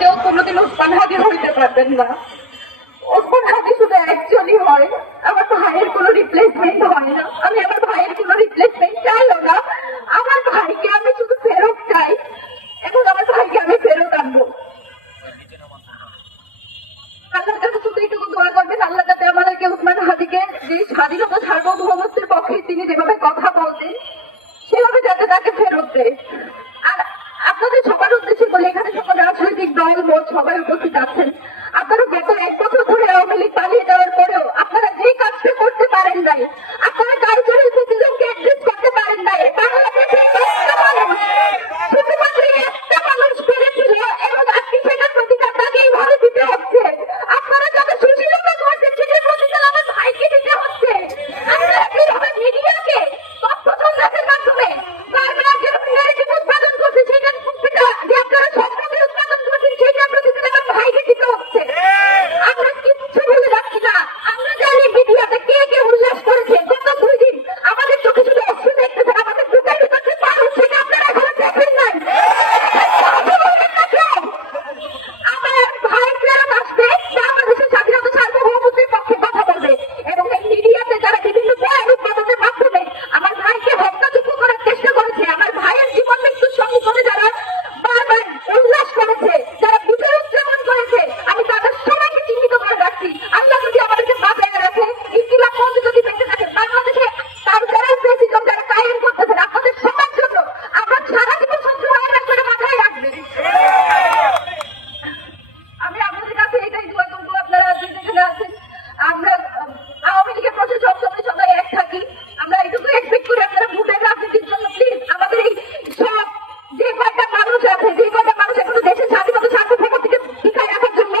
কেউ কোনোদিন ওসমান হাদি হইতে পারবেন না। ওসমান হাদি শুধু একজনই হয়, আমার ভাইয়ের কোনো রিপ্লেসমেন্ট হয় না। আমি আমার ভাইয়ের কোনো রিপ্লেসমেন্ট চাইও না। আমার ভাইকে আমি শুধু ফেরত চাই এবং আমার ভাইকে আমি ফেরত আনবো। আল্লাহর কাছে শুধু এইটুকু দোয়া করবেন, আল্লাহ যাতে আমাদেরকে ওসমান হাদিকে যে স্বাধীনতা সার্বভৌমত্বের পক্ষে তিনি যেভাবে কথা বলতেন সেভাবে যাতে তাকে ফেরত দেয়। আর আপনাদের সবার উদ্দেশ্যে বলে, এখানে সকল রাজনৈতিক দল মত সবাই উপস্থিত আছেন, আপনারা গত 1 বছর ধরে আওয়ামী লীগ পালিয়ে যাওয়ার পরেও আপনারা যে কাজটা করতে পারেন নাই, আপনারা কালচারাল সিটিজেনকে অ্যাড্রেস করতে পারেন নাই। বাংলাদেশে শুধুমাত্র একটা মানুষ পেরেছিল এবং আজকে সেটার প্রতিকার তাকেই ভালো দিতে হচ্ছে। আপনারা যত সুশীলতা করছেন সেটার প্রতিকার আমার ভাইকে দিতে হচ্ছে। আপনারা কিভাবে মিডিয়াকে তথ্য সংগ্রহের মাধ্যমে বারবার যে ন্যারেটিভ উৎপাদন করছে সেটার প্রতিকার যে আপনারা স্বপ্নকে উৎপাদন করছেন সেটার প্রতিকার আমার ভাইকে দিতে হচ্ছে। আমরা কিচ্ছু বলে যাচ্ছি না। আমরা জানি মিডিয়াতে কে কে উল্লাস করেছে। গত 2 দিন আমাদের চোখে শুধু অশ্রু দেখতেছেন, আমাদের বুকের ভিতরে পারুল সেটা আপনারা এখনো দেখেন নাই। আমার ভাই ফেরত আসবে, বাংলাদেশের স্বাধীনতা সার্বভৌমত্বের পক্ষে কথা বলবে এবং এই মিডিয়াতে যারা বিভিন্ন বয়ান উৎপাদনের মাধ্যমে আমার ভাইকে হত্যাযজ্ঞ করার চেষ্টা করেছে, আমার ভাইয়ের জীবন মৃত্যুর সঙ্গে যারা বারবার উল্লাস করেছে, যারা বিজয় উদযাপন করেছে, আমি তাদের সবাইকে চিহ্নিত করে রাখছি। আল্লাহ যদি আমাদেরকে বাঁচিয়ে রাখে, ইনকিলাব মঞ্চ যদি বেঁচে থাকে, বাংলাদেশে কালচারাল প্রেসিডেন্ট যারা কায়েম করতেছেন আপনাদের সবার জন্য, আমরা সারা জীবন সহ্য করে মাথায় রাখবেন। আমি আপনাদের কাছে এটাই দোয়া করবো, আপনারা যে যেখানে আছেন, আমরা আওয়ামী লীগের প্রতি সবসময় সবাই এক থাকি। আমরা এটুকু এক্সপেক্ট করি আপনারা ভোটের রাজনীতির জন্য প্লিজ আমাদের এই সব যে কয়টা মানুষ আছে, যে কয়টা মানুষ এখনো দেশের স্বাধীনতা সার্বভৌমত্বকে টিকায় রাখার জন্য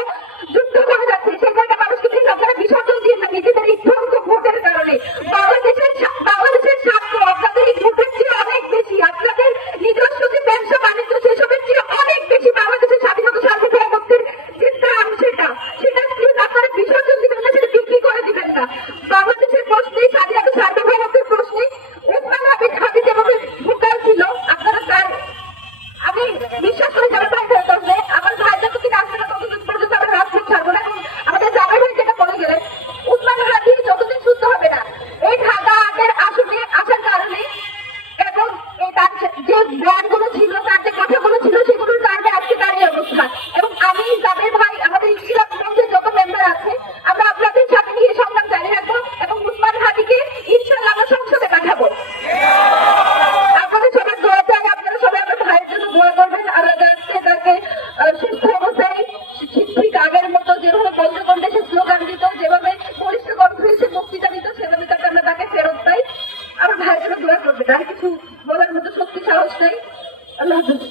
যুদ্ধ করে যাচ্ছে, সেই কয়টা মানুষকে প্লিজ আপনারা বিসর্জন দিয়ে না নিজেদের এই ঠুনক ভোটের কারণে। বাংলাদেশের স্বার্থ আপনাদের এই ভোটের চেয়ে অনেক বেশি, আপনাদের নিজস্ব যে ব্যবসা বাণিজ্য সেসবের চেয়ে অনেক বেশি বাংলাদেশের স্বাধীনতা সার্বভৌমত্বের চিন্তা সেটা প্লিজ আপনারা বিসর্জন দিবেন না, সেটা বিক্রি করে দিবেন না। বাংলাদেশের প্রশ্নে, স্বাধীনতা সার্বভৌমত্বের প্রশ্নে ওসমান হাদি যেভাবে ভোকাল ছিল, আপনারা তার আমি বিশ্বাস করি যারা ভাই ফেরত আসবে, আমার ভাই যতদিন আসবে না ততদিন পর্যন্ত আমরা রাজপথ ছাড়বো না। এবং আমাদের জামাই ভাই যেটা বলে গেলেন, ওসমান হাদি যতদিন সুস্থ হবে না এই ঢাকা আগের আসনে আসার কারণে এবং তার যে ব্র্যান্ডগুলো ছিল, তার যে কথাগুলো ছিল সেগুলোর কারণে আজকে তার এই অবস্থা। এবং আমি জামাই ভাই, আমাদের ইনকিলাব মঞ্চের যত মেম্বার আছে, আমরা আপনাদের সাথে নিয়ে সংগ্রাম জারি রাখবো এবং ওসমান হাদিকে ইনশাআল্লাহ আমরা সংসদে পাঠাবো। আপনাদের সবার দোয়া চাই, আপনারা সবাই আমার ভাইয়ের জন্য দোয়া করবেন। আল্লাহ যাচ্ছে তাকে সুস্থ অবস্থায় ঠিক আগের মতো যেভাবে পঞ্চকণ্ঠে সে স্লোগান দিত, যেভাবে বলিষ্ঠ কণ্ঠে সে বক্তৃতা দিত, সেভাবে যাতে আমরা তাকে ফেরত পাই। আমার ভাইয়ের জন্য দোয়া করবেন। আর কিছু বলার মতো শক্তি সাহস নেই। আল্লাহ হাফেজ।